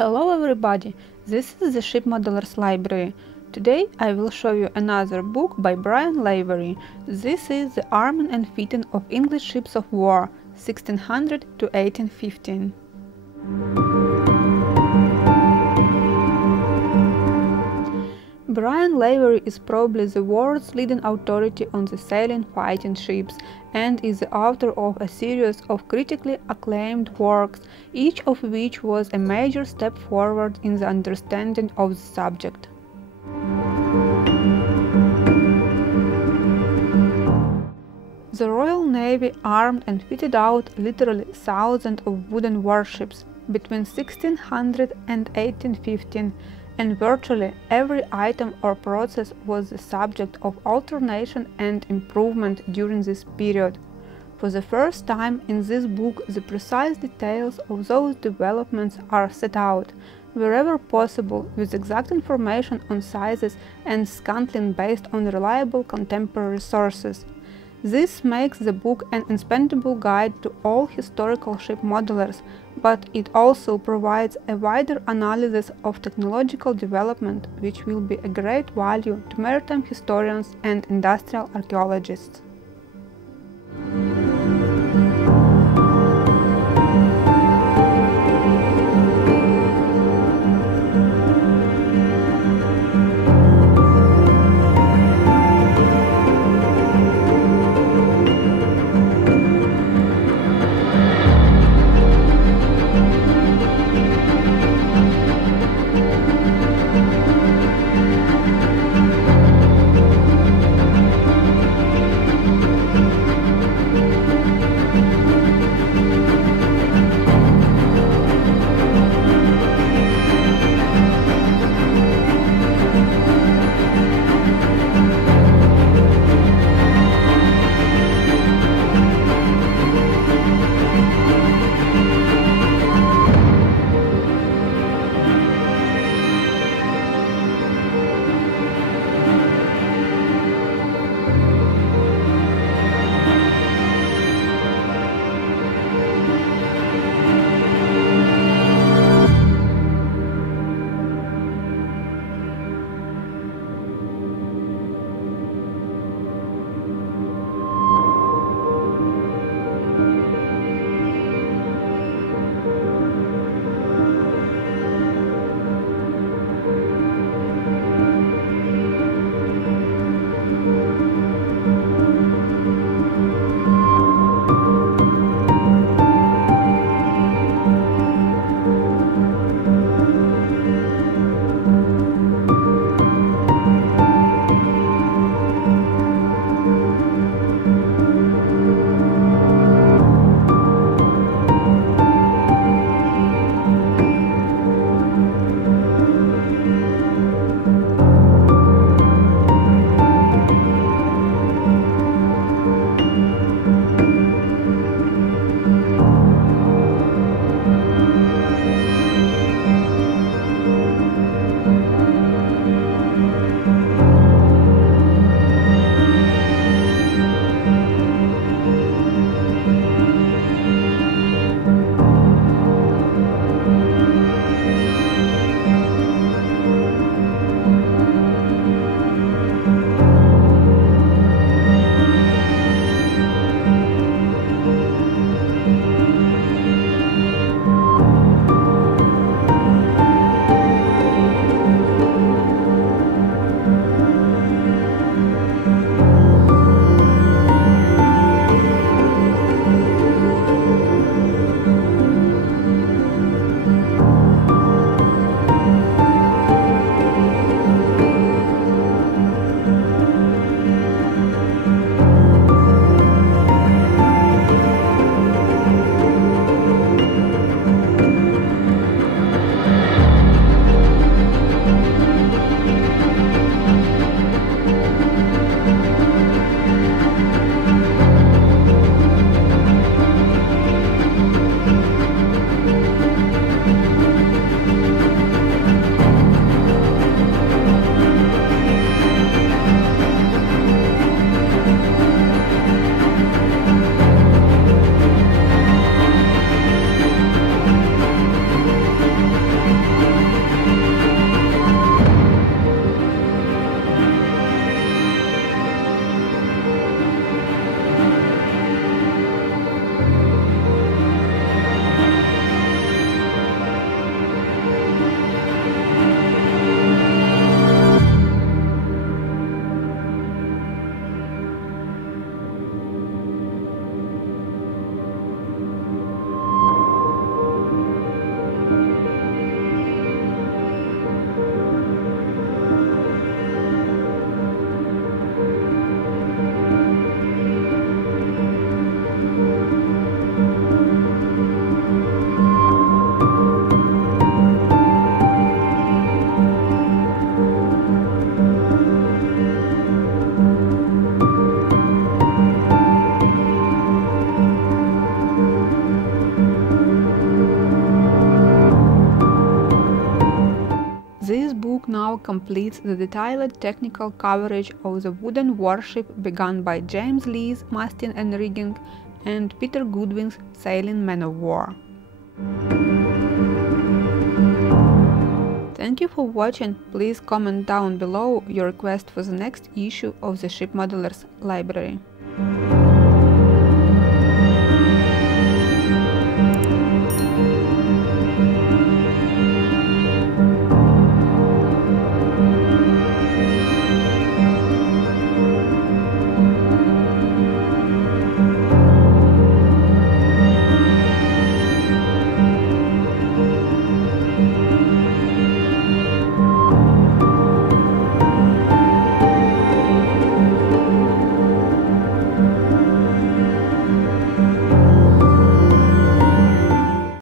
Hello everybody, this is the Ship Modelers Library. Today I will show you another book by Brian Lavery. This is The Arming and Fitting of English Ships of War, 1600 to 1815. Brian Lavery is probably the world's leading authority on the sailing fighting ships and is the author of a series of critically acclaimed works, each of which was a major step forward in the understanding of the subject. The Royal Navy armed and fitted out literally thousands of wooden warships between 1600 and 1815, and virtually every item or process was the subject of alternation and improvement during this period. For the first time in this book, the precise details of those developments are set out, wherever possible, with exact information on sizes and scaling based on reliable contemporary sources. This makes the book an indispensable guide to all historical ship modelers, but it also provides a wider analysis of technological development, which will be a great value to maritime historians and industrial archaeologists. now completes the detailed technical coverage of the wooden warship begun by James Lee's masting and rigging and Peter Goodwin's sailing man of war. Thank you for watching. Please comment down below your request for the next issue of the Ship Modelers Library.